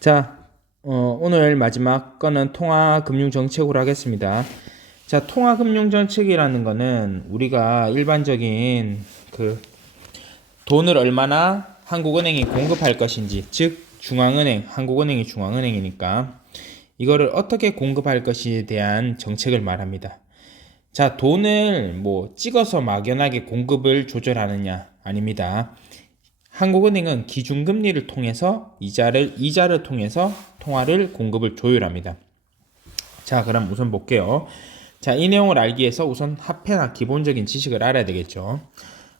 자, 오늘 마지막 거는 통화금융정책으로 하겠습니다. 자, 통화금융정책이라는 거는 우리가 일반적인 돈을 얼마나 한국은행이 공급할 것인지, 즉 중앙은행, 한국은행이 중앙은행이니까 이거를 어떻게 공급할 것에 대한 정책을 말합니다. 자, 돈을 찍어서 막연하게 공급을 조절하느냐? 아닙니다. 한국은행은 기준금리를 통해서 이자를 통해서 통화를 공급을 조율합니다. 자, 그럼 우선 볼게요. 자, 이 내용을 알기 위해서 우선 화폐나 기본적인 지식을 알아야 되겠죠.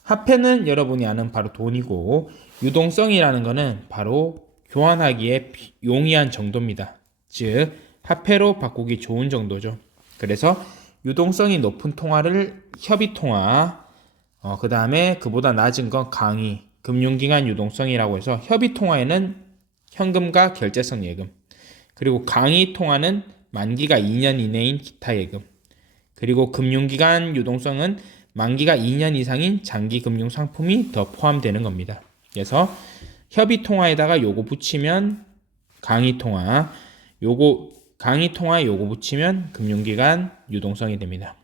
화폐는 여러분이 아는 바로 돈이고, 유동성이라는 것은 바로 교환하기에 용이한 정도입니다. 즉, 화폐로 바꾸기 좋은 정도죠. 그래서 유동성이 높은 통화를 협의통화, 그 다음에 그보다 낮은 건 강의, 금융기관 유동성이라고 해서 협의통화에는 현금과 결제성 예금, 그리고 강의통화는 만기가 2년 이내인 기타 예금, 그리고 금융기관 유동성은 만기가 2년 이상인 장기 금융상품이 더 포함되는 겁니다. 그래서 협의통화에다가 요거 붙이면 강의통화, 강의통화에 요거 붙이면 금융기관 유동성이 됩니다.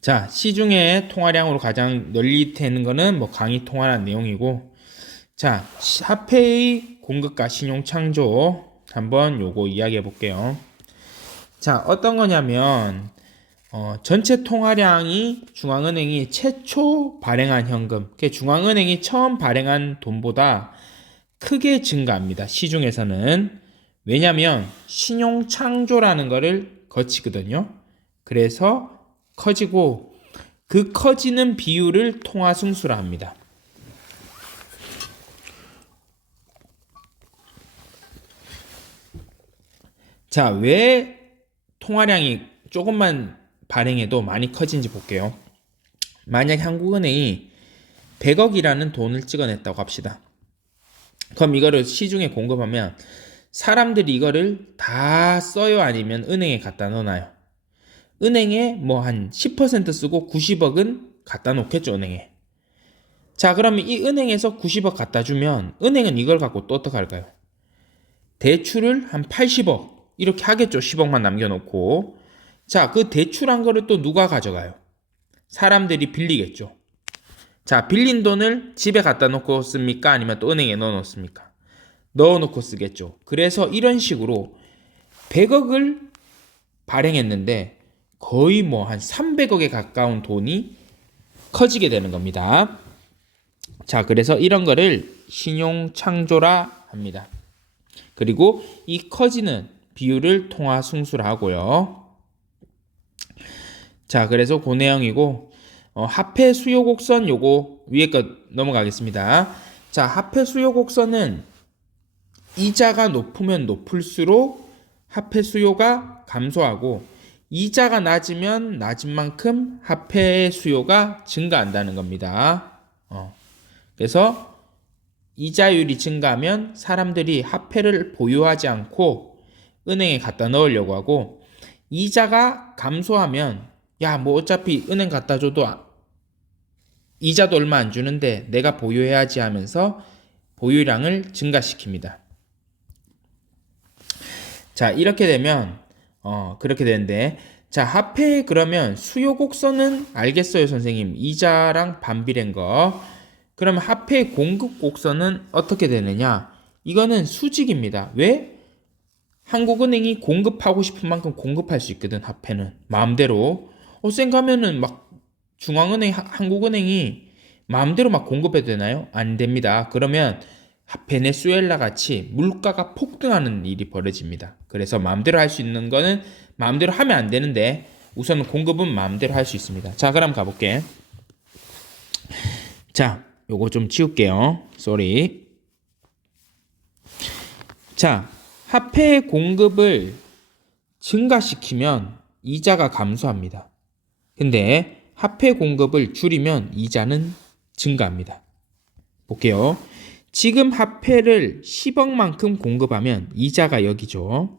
자, 시중에 통화량으로 가장 널리 되는 거는 강의 통화라는 내용이고, 자, 화폐의 공급과 신용 창조 한번 요거 이야기해 볼게요. 자, 어떤 거냐면 전체 통화량이 중앙은행이 최초 발행한 현금, 중앙은행이 처음 발행한 돈보다 크게 증가합니다. 시중에서는. 왜냐면 신용 창조라는 거를 거치거든요. 그래서 커지고, 그 커지는 비율을 통화승수라 합니다. 자, 왜 통화량이 조금만 발행해도 많이 커진지 볼게요. 만약 한국은행이 100억이라는 돈을 찍어냈다고 합시다. 그럼 이거를 시중에 공급하면 사람들이 이거를 다 써요? 아니면 은행에 갖다 넣어놔요? 은행에 한 10% 쓰고 90억은 갖다 놓겠죠, 은행에. 자, 그러면 이 은행에서 90억 갖다 주면 은행은 이걸 갖고 또 어떻게 할까요? 대출을 한 80억 이렇게 하겠죠, 10억만 남겨놓고. 자, 그 대출한 거를 또 누가 가져가요? 사람들이 빌리겠죠. 자, 빌린 돈을 집에 갖다 놓고 씁니까? 아니면 또 은행에 넣어 놓습니까? 넣어 놓고 쓰겠죠. 그래서 이런 식으로 100억을 발행했는데 거의 한 300억에 가까운 돈이 커지게 되는 겁니다. 자, 그래서 이런 거를 신용창조라 합니다. 그리고 이 커지는 비율을 통화승수라 하고요. 자, 그래서 그 내용이고, 화폐 수요 곡선 요거 위에 거 넘어가겠습니다. 자, 화폐 수요 곡선은 이자가 높으면 높을수록 화폐 수요가 감소하고, 이자가 낮으면 낮은 만큼 화폐의 수요가 증가한다는 겁니다. 그래서 이자율이 증가하면 사람들이 화폐를 보유하지 않고 은행에 갖다 넣으려고 하고, 이자가 감소하면 어차피 은행 갖다 줘도 이자도 얼마 안 주는데 내가 보유해야지 하면서 보유량을 증가시킵니다. 자, 이렇게 되면 그렇게 되는데, 자, 화폐 그러면 수요 곡선은 알겠어요, 선생님. 이자랑 반비례인 거. 그러면 화폐 공급 곡선은 어떻게 되느냐? 이거는 수직입니다. 왜? 한국은행이 공급하고 싶은 만큼 공급할 수 있거든, 화폐는. 마음대로. 쌩가면은 중앙은행, 한국은행이 마음대로 공급해도 되나요? 안 됩니다. 그러면 베네수엘라 같이 물가가 폭등하는 일이 벌어집니다. 그래서 마음대로 할 수 있는 거는 마음대로 하면 안 되는데, 우선 공급은 마음대로 할 수 있습니다. 자, 그럼 가볼게. 자, 요거 좀 치울게요. 쏘리. 자, 화폐 공급을 증가시키면 이자가 감소합니다. 근데 화폐 공급을 줄이면 이자는 증가합니다. 볼게요. 지금 화폐를 10억만큼 공급하면 이자가 여기죠.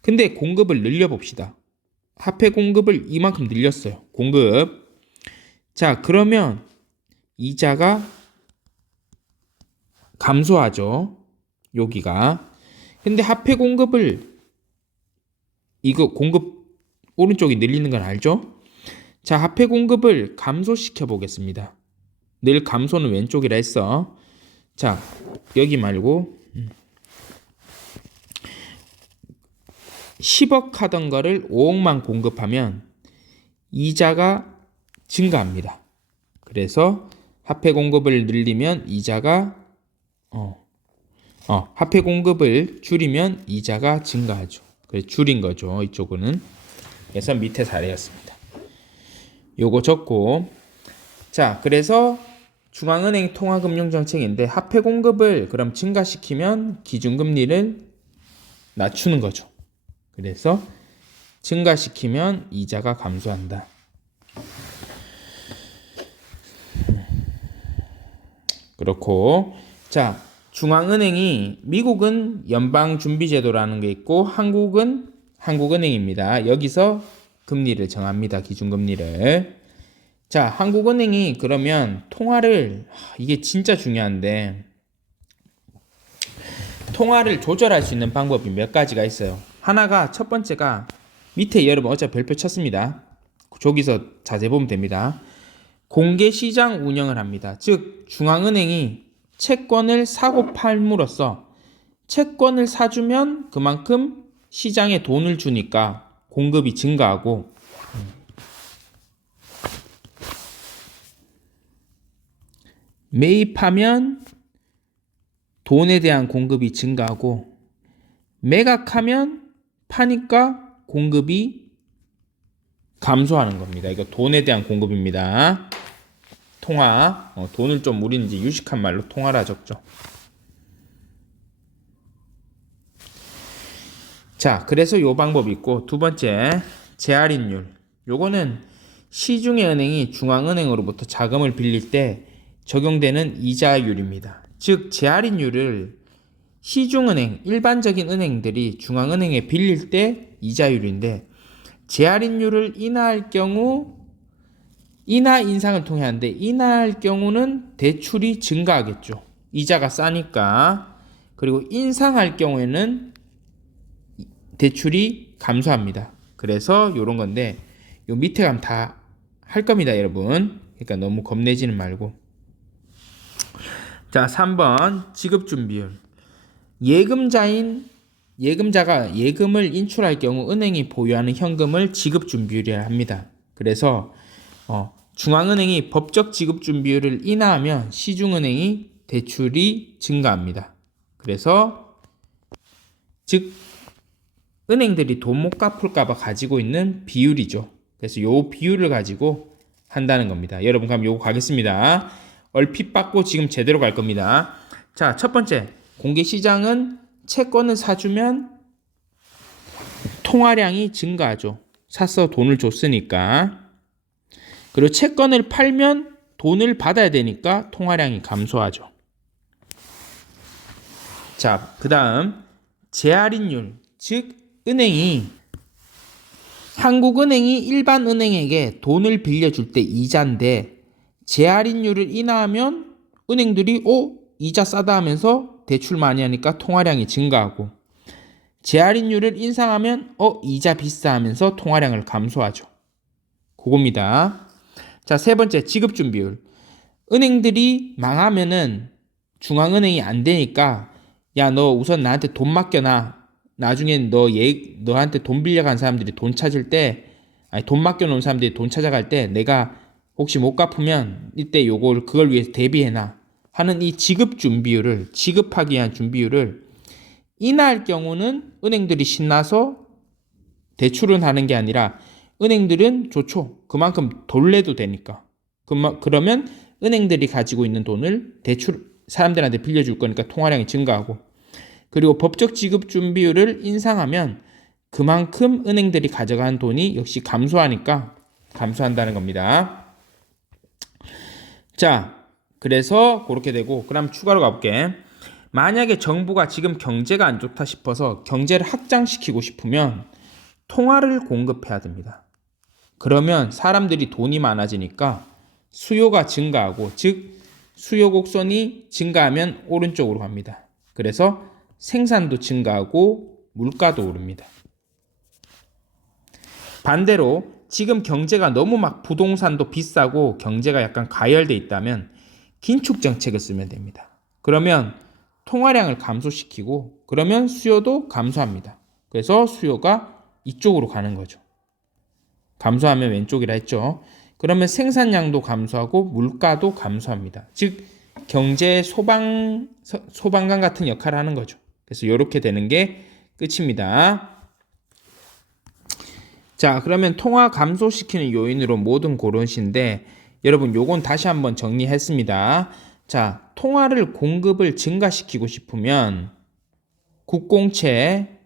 근데 공급을 늘려봅시다. 화폐 공급을 이만큼 늘렸어요. 공급. 자, 그러면 이자가 감소하죠. 여기가. 근데 화폐 공급을 이거 공급 오른쪽이 늘리는 건 알죠? 자, 화폐 공급을 감소시켜 보겠습니다. 늘 감소는 왼쪽이라 했어. 자, 여기 말고 10억 하던 거를 5억만 공급하면 이자가 증가합니다. 그래서 화폐 공급을 늘리면 이자가 화폐 공급을 줄이면 이자가 증가하죠. 그래서 줄인 거죠. 이쪽은. 그래서 밑에 사례였습니다. 요거 적고. 자, 그래서 중앙은행 통화금융정책인데 화폐 공급을 그럼 증가시키면 기준금리를 낮추는 거죠. 그래서 증가시키면 이자가 감소한다. 그렇고, 자, 중앙은행이 미국은 연방준비제도라는 게 있고 한국은 한국은행입니다. 여기서 금리를 정합니다. 기준금리를. 자, 한국은행이 그러면 통화를 이게 진짜 중요한데 통화를 조절할 수 있는 방법이 몇 가지가 있어요. 하나가 첫 번째가 밑에 여러분 어차피 별표 쳤습니다. 저기서 자세히 보면 됩니다. 공개시장 운영을 합니다. 즉 중앙은행이 채권을 사고 팔므로써 채권을 사주면 그만큼 시장에 돈을 주니까 공급이 증가하고 매입하면 돈에 대한 공급이 증가하고 매각하면 파니까 공급이 감소하는 겁니다. 이거 돈에 대한 공급입니다. 통화. 돈을 좀 우리는 이제 유식한 말로 통화라 적죠. 자, 그래서 요 방법이 있고 두 번째 재할인율. 요거는 시중의 은행이 중앙은행으로부터 자금을 빌릴 때 적용되는 이자율입니다. 즉 재할인율을 시중은행, 일반적인 은행들이 중앙은행에 빌릴 때 이자율인데 재할인율을 인하할 경우 인하 인상을 통해 하는데 인하할 경우는 대출이 증가하겠죠. 이자가 싸니까. 그리고 인상할 경우에는 대출이 감소합니다. 그래서 이런 건데 요 밑에 가면 다 할 겁니다, 여러분. 그러니까 너무 겁내지는 말고. 자, 3번 지급준비율. 예금자가 예금을 인출할 경우 은행이 보유하는 현금을 지급준비율이라 합니다. 그래서 중앙은행이 법적 지급준비율을 인하하면 시중은행이 대출이 증가합니다. 그래서 즉 은행들이 돈 못 갚을까 봐 가지고 있는 비율이죠. 그래서 요 비율을 가지고 한다는 겁니다. 여러분 그럼 요거 가겠습니다. 얼핏 받고 지금 제대로 갈 겁니다. 자, 첫 번째 공개시장은 채권을 사주면 통화량이 증가하죠. 사서 돈을 줬으니까. 그리고 채권을 팔면 돈을 받아야 되니까 통화량이 감소하죠. 자, 그 다음 재할인율. 즉 한국은행이 일반 은행에게 돈을 빌려줄 때 이자인데 재할인율을 인하하면 은행들이 이자 싸다 하면서 대출 많이 하니까 통화량이 증가하고 재할인율을 인상하면 이자 비싸 하면서 통화량을 감소하죠. 그겁니다. 자, 세 번째 지급준비율. 은행들이 망하면은 중앙은행이 안 되니까 야, 너 우선 나한테 돈 맡겨놔. 나중엔 너한테 돈 빌려간 사람들이 돈 찾을 때 돈 맡겨놓은 사람들이 돈 찾아갈 때 내가 혹시 못 갚으면 이때 그걸 위해서 대비해놔 하는 이 지급하기 위한 준비율을 인하할 경우는 은행들이 신나서 대출은 하는 게 아니라 은행들은 좋죠. 그만큼 돌려도 되니까. 그러면 은행들이 가지고 있는 돈을 사람들한테 빌려줄 거니까 통화량이 증가하고 그리고 법적 지급 준비율을 인상하면 그만큼 은행들이 가져간 돈이 역시 감소한다는 겁니다. 자, 그래서 그렇게 되고 그럼 추가로 가볼게. 만약에 정부가 지금 경제가 안 좋다 싶어서 경제를 확장시키고 싶으면 통화를 공급해야 됩니다. 그러면 사람들이 돈이 많아지니까 수요가 증가하고 즉 수요 곡선이 증가하면 오른쪽으로 갑니다. 그래서 생산도 증가하고 물가도 오릅니다. 반대로 지금 경제가 너무 막 부동산도 비싸고 경제가 약간 가열돼 있다면 긴축 정책을 쓰면 됩니다. 그러면 통화량을 감소시키고 그러면 수요도 감소합니다. 그래서 수요가 이쪽으로 가는 거죠. 감소하면 왼쪽이라 했죠. 그러면 생산량도 감소하고 물가도 감소합니다. 즉 경제 소방관 같은 역할을 하는 거죠. 그래서 이렇게 되는 게 끝입니다. 자, 그러면 통화 감소시키는 요인으로 뭐든 고르신데 여러분 요건 다시 한번 정리했습니다. 자, 통화를 공급을 증가시키고 싶으면 국공채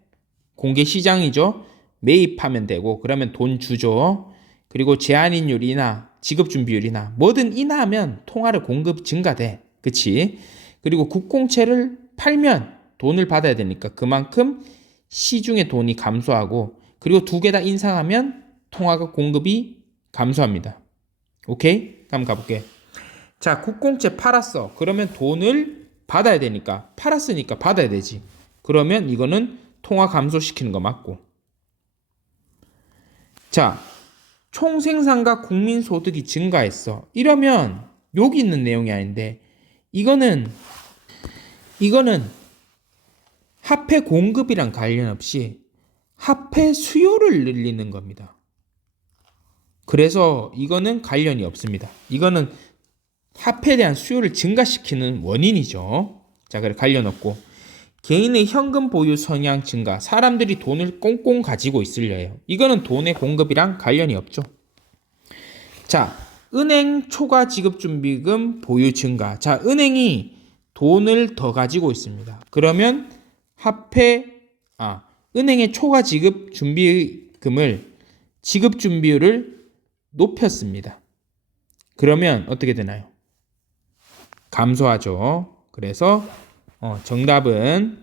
공개시장이죠. 매입하면 되고 그러면 돈 주죠. 그리고 제한인율이나 지급준비율이나 뭐든 인하하면 통화를 공급 증가돼. 그치? 그리고 국공채를 팔면 돈을 받아야 되니까 그만큼 시중의 돈이 감소하고 그리고 두 개 다 인상하면 통화가 공급이 감소합니다. 오케이? 한번 가볼게. 자, 국공채 팔았어. 그러면 돈을 받아야 되니까 팔았으니까 받아야 되지. 그러면 이거는 통화 감소시키는 거 맞고. 자, 총생산과 국민소득이 증가했어. 이러면 여기 있는 내용이 아닌데 이거는 화폐 공급이랑 관련 없이 화폐 수요를 늘리는 겁니다. 그래서 이거는 관련이 없습니다. 이거는 화폐에 대한 수요를 증가시키는 원인이죠. 자, 그래 관련 없고 개인의 현금 보유 성향 증가. 사람들이 돈을 꽁꽁 가지고 있으려해요. 이거는 돈의 공급이랑 관련이 없죠. 자, 은행 초과 지급준비금 보유 증가. 자, 은행이 돈을 더 가지고 있습니다. 그러면 은행의 초과 지급 준비금을 지급 준비율을 높였습니다. 그러면 어떻게 되나요? 감소하죠. 그래서 정답은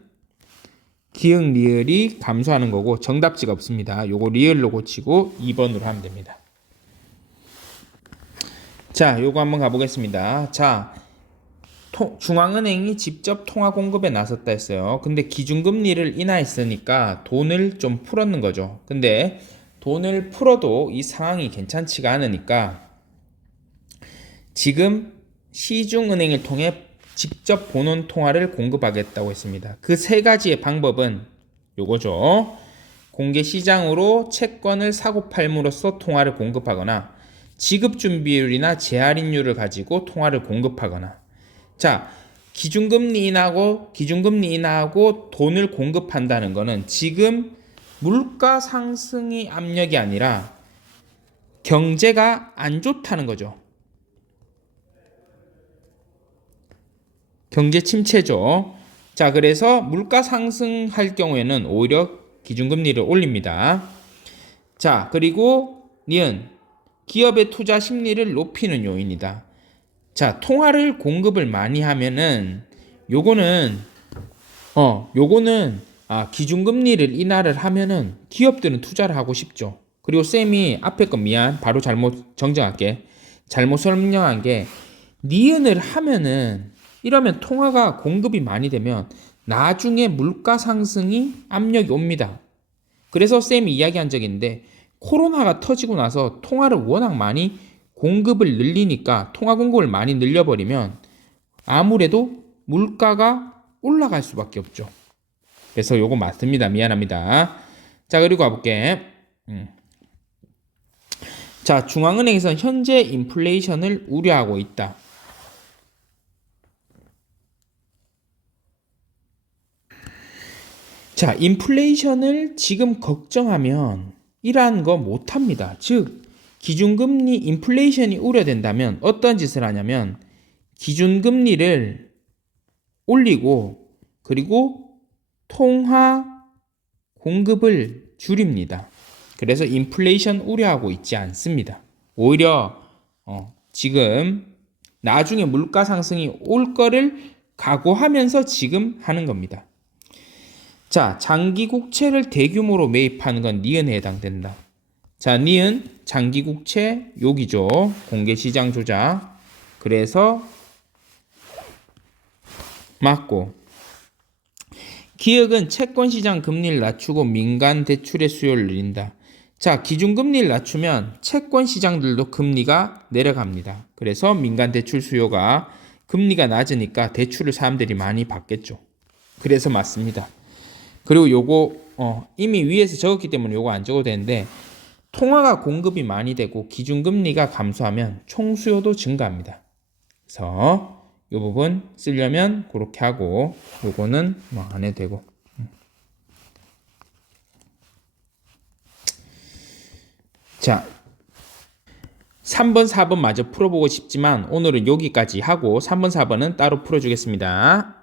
기역 리을이 감소하는 거고 정답지가 없습니다. 요거 리을로 고치고 2번으로 하면 됩니다. 자, 요거 한번 가보겠습니다. 자, 중앙은행이 직접 통화 공급에 나섰다 했어요. 근데 기준금리를 인하했으니까 돈을 좀 풀었는 거죠. 근데 돈을 풀어도 이 상황이 괜찮지가 않으니까 지금 시중은행을 통해 직접 본원 통화를 공급하겠다고 했습니다. 그 세 가지의 방법은 요거죠. 공개시장으로 채권을 사고 팔므로써 통화를 공급하거나 지급준비율이나 재할인율을 가지고 통화를 공급하거나. 자, 기준금리 인하하고 돈을 공급한다는 거는 지금 물가 상승의 압력이 아니라 경제가 안 좋다는 거죠. 경제 침체죠. 자, 그래서 물가 상승할 경우에는 오히려 기준금리를 올립니다. 자, 그리고 니은 기업의 투자 심리를 높이는 요인이다. 자, 통화를 공급을 많이 하면은 요거는 기준금리를 인하를 하면은 기업들은 투자를 하고 싶죠. 그리고 쌤이 앞에 거 바로 잘못 정정할게. 잘못 설명한 게 니은을 하면은 이러면 통화가 공급이 많이 되면 나중에 물가 상승이 압력이 옵니다. 그래서 쌤이 이야기한 적이 있는데 코로나가 터지고 나서 통화를 워낙 많이 공급을 늘리니까 통화 공급을 많이 늘려버리면 아무래도 물가가 올라갈 수밖에 없죠. 그래서 요거 맞습니다. 미안합니다. 자, 그리고 가볼게. 자, 중앙은행에서는 현재 인플레이션을 우려하고 있다. 자, 인플레이션을 지금 걱정하면 이러한 거 못합니다. 즉 기준금리 인플레이션이 우려된다면 어떤 짓을 하냐면 기준금리를 올리고 그리고 통화 공급을 줄입니다. 그래서 인플레이션 우려하고 있지 않습니다. 오히려 지금 나중에 물가 상승이 올 거를 각오하면서 지금 하는 겁니다. 자, 장기 국채를 대규모로 매입하는 건 니은에 해당된다. 자, 니은 장기 국채 여기죠. 공개시장 조작. 그래서 맞고 기역은 채권 시장 금리를 낮추고 민간 대출의 수요를 늘린다. 자, 기준금리를 낮추면 채권 시장들도 금리가 내려갑니다. 그래서 민간 대출 수요가 금리가 낮으니까 대출을 사람들이 많이 받겠죠. 그래서 맞습니다. 그리고 요거 이미 위에서 적었기 때문에 요거 안 적어도 되는데 통화가 공급이 많이 되고 기준금리가 감소하면 총수요도 증가합니다. 그래서 이 부분 쓰려면 그렇게 하고 요거는 뭐 안 해도 되고. 자, 3번, 4번 마저 풀어보고 싶지만 오늘은 여기까지 하고 3번, 4번은 따로 풀어주겠습니다.